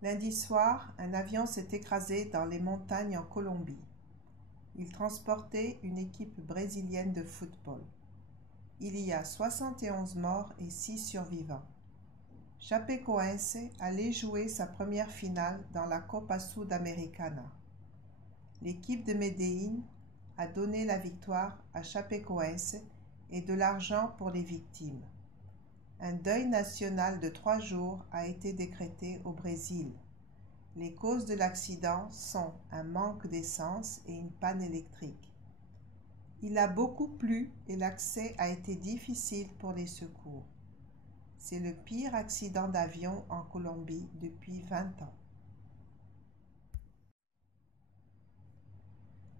Lundi soir, un avion s'est écrasé dans les montagnes en Colombie. Il transportait une équipe brésilienne de football. Il y a 71 morts et 6 survivants. Chapecoense allait jouer sa première finale dans la Copa Sudamericana. L'équipe de Medellín a donné la victoire à Chapecoense et de l'argent pour les victimes. Un deuil national de 3 jours a été décrété au Brésil. Les causes de l'accident sont un manque d'essence et une panne électrique. Il a beaucoup plu et l'accès a été difficile pour les secours. C'est le pire accident d'avion en Colombie depuis 20 ans.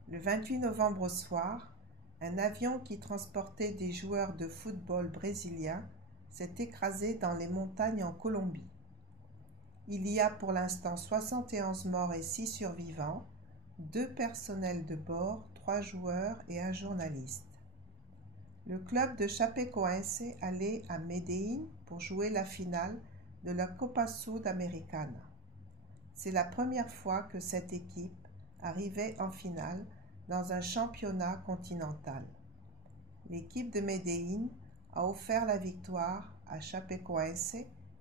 Le 28 novembre au soir, un avion qui transportait des joueurs de football brésiliens s'est écrasé dans les montagnes en Colombie. Il y a pour l'instant 71 morts et 6 survivants, 2 personnels de bord, 3 joueurs et un journaliste. Le club de Chapecoense allait à Medellín pour jouer la finale de la Copa Sudamericana. C'est la première fois que cette équipe arrivait en finale dans un championnat continental. L'équipe de Medellín a offert la victoire à Chapecoense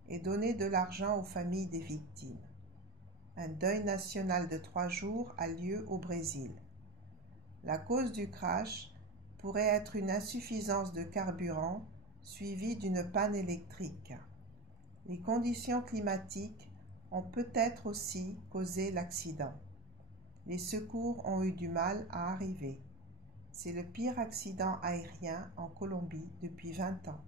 et donné de l'argent aux familles des victimes. Un deuil national de 3 jours a lieu au Brésil. La cause du crash pourrait être une insuffisance de carburant suivie d'une panne électrique. Les conditions climatiques ont peut-être aussi causé l'accident. Les secours ont eu du mal à arriver. C'est le pire accident aérien en Colombie depuis 20 ans.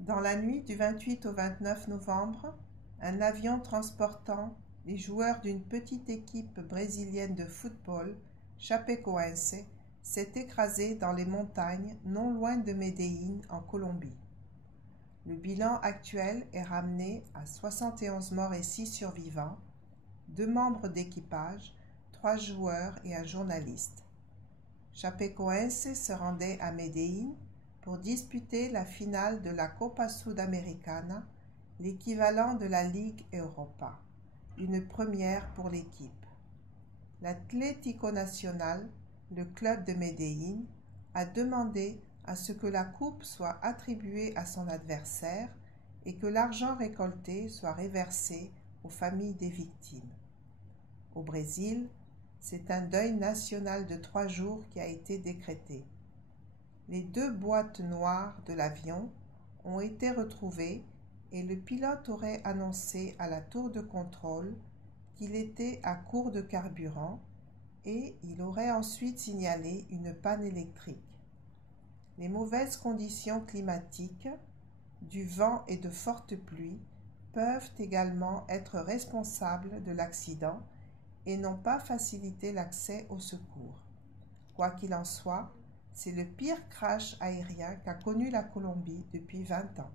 Dans la nuit du 28 au 29 novembre, un avion transportant les joueurs d'une petite équipe brésilienne de football, Chapecoense, s'est écrasé dans les montagnes non loin de Medellín en Colombie. Le bilan actuel est ramené à 71 morts et 6 survivants, 2 membres d'équipage, 3 joueurs et un journaliste. Chapecoense se rendait à Medellín pour disputer la finale de la Copa Sudamericana, l'équivalent de la Ligue Europa, une première pour l'équipe. L'Atlético Nacional, le club de Medellín, a demandé à ce que la coupe soit attribuée à son adversaire et que l'argent récolté soit reversé aux familles des victimes. Au Brésil, c'est un deuil national de 3 jours qui a été décrété. Les 2 boîtes noires de l'avion ont été retrouvées et le pilote aurait annoncé à la tour de contrôle qu'il était à court de carburant et il aurait ensuite signalé une panne électrique. Les mauvaises conditions climatiques, du vent et de fortes pluies peuvent également être responsables de l'accident et n'ont pas facilité l'accès aux secours. Quoi qu'il en soit, c'est le pire crash aérien qu'a connu la Colombie depuis 20 ans.